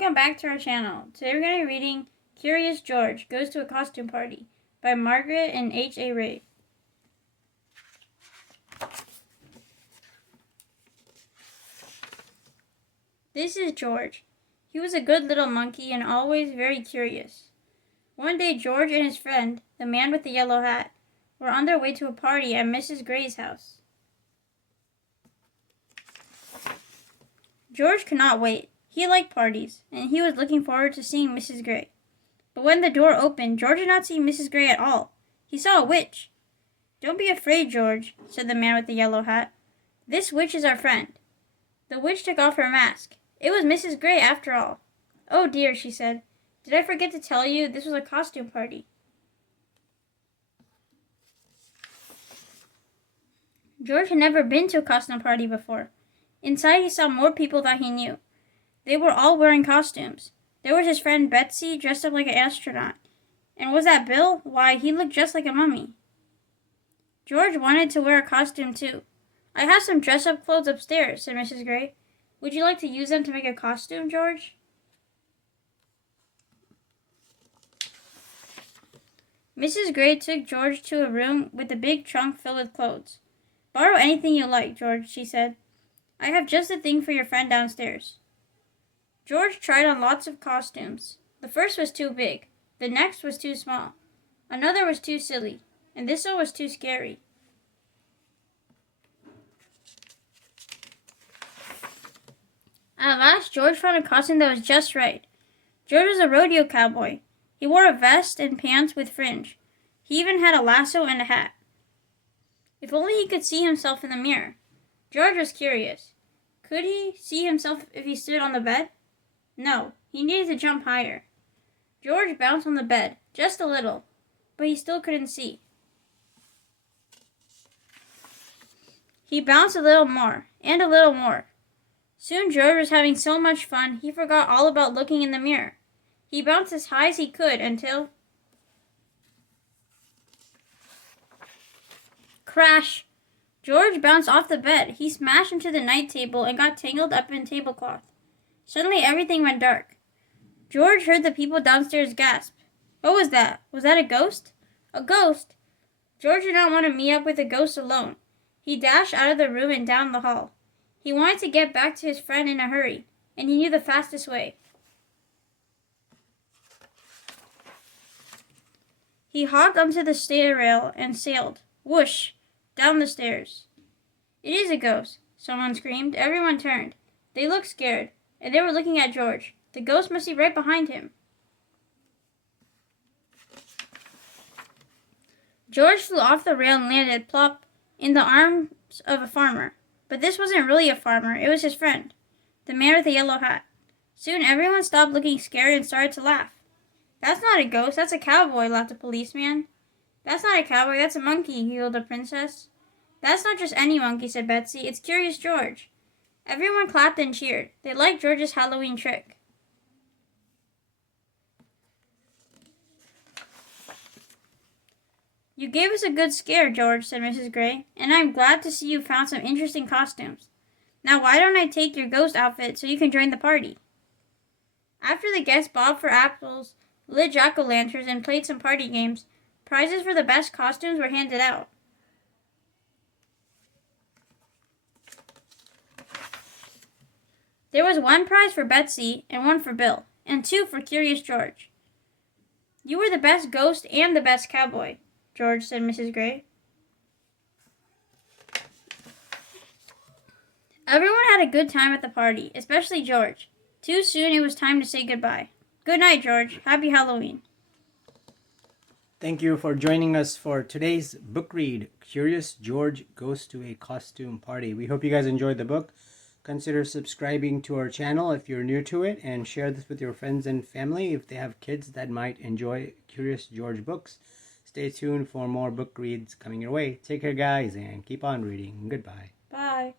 Welcome back to our channel. Today we're going to be reading Curious George Goes to a Costume Party by Margret and H. Read. This is George. He was a good little monkey and always very curious. One day George and his friend, the man with the yellow hat, were on their way to a party at Mrs. Gray's house. George could not wait. He liked parties, and he was looking forward to seeing Mrs. Gray. But when the door opened, George did not see Mrs. Gray at all. He saw a witch. "Don't be afraid, George," said the man with the yellow hat. "This witch is our friend." The witch took off her mask. It was Mrs. Gray after all. "Oh dear," she said. "Did I forget to tell you this was a costume party?" George had never been to a costume party before. Inside he saw more people than he knew. They were all wearing costumes. There was his friend Betsy, dressed up like an astronaut. And was that Bill? Why, he looked just like a mummy. George wanted to wear a costume too. "I have some dress-up clothes upstairs," said Mrs. Gray. "Would you like to use them to make a costume, George?" Mrs. Gray took George to a room with a big trunk filled with clothes. "Borrow anything you like, George," she said. "I have just the thing for your friend downstairs." George tried on lots of costumes. The first was too big. The next was too small. Another was too silly. And this one was too scary. At last, George found a costume that was just right. George was a rodeo cowboy. He wore a vest and pants with fringe. He even had a lasso and a hat. If only he could see himself in the mirror. George was curious. Could he see himself if he stood on the bed? No, he needed to jump higher. George bounced on the bed, just a little, but he still couldn't see. He bounced a little more, and a little more. Soon George was having so much fun, he forgot all about looking in the mirror. He bounced as high as he could until... Crash! George bounced off the bed. He smashed into the night table and got tangled up in tablecloth. Suddenly everything went dark. George heard the people downstairs gasp. What was that? Was that a ghost? A ghost? George did not want to meet up with a ghost alone. He dashed out of the room and down the hall. He wanted to get back to his friend in a hurry, and he knew the fastest way. He hopped onto the stair rail and sailed, whoosh, down the stairs. "It is a ghost," someone screamed. Everyone turned. They looked scared, and they were looking at George. The ghost must be right behind him. George flew off the rail and landed plop in the arms of a farmer. But this wasn't really a farmer. It was his friend, the man with the yellow hat. Soon everyone stopped looking scared and started to laugh. "That's not a ghost. That's a cowboy," laughed a policeman. "That's not a cowboy. That's a monkey," giggled a princess. "That's not just any monkey," said Betsy. "It's Curious George." Everyone clapped and cheered. They liked George's Halloween trick. "You gave us a good scare, George," said Mrs. Gray, "and I'm glad to see you found some interesting costumes. Now why don't I take your ghost outfit so you can join the party?" After the guests bobbed for apples, lit jack-o'-lanterns, and played some party games, prizes for the best costumes were handed out. There was one prize for Betsy and one for Bill, and two for Curious George. "You were the best ghost and the best cowboy, George," said Mrs. Gray. Everyone had a good time at the party, especially George. Too soon it was time to say goodbye. Good night, George. Happy Halloween. Thank you for joining us for today's book read, Curious George Goes to a Costume Party. We hope you guys enjoyed the book. Consider subscribing to our channel if you're new to it, and share this with your friends and family if they have kids that might enjoy Curious George books. Stay tuned for more book reads coming your way. Take care, guys, and keep on reading. Goodbye. Bye.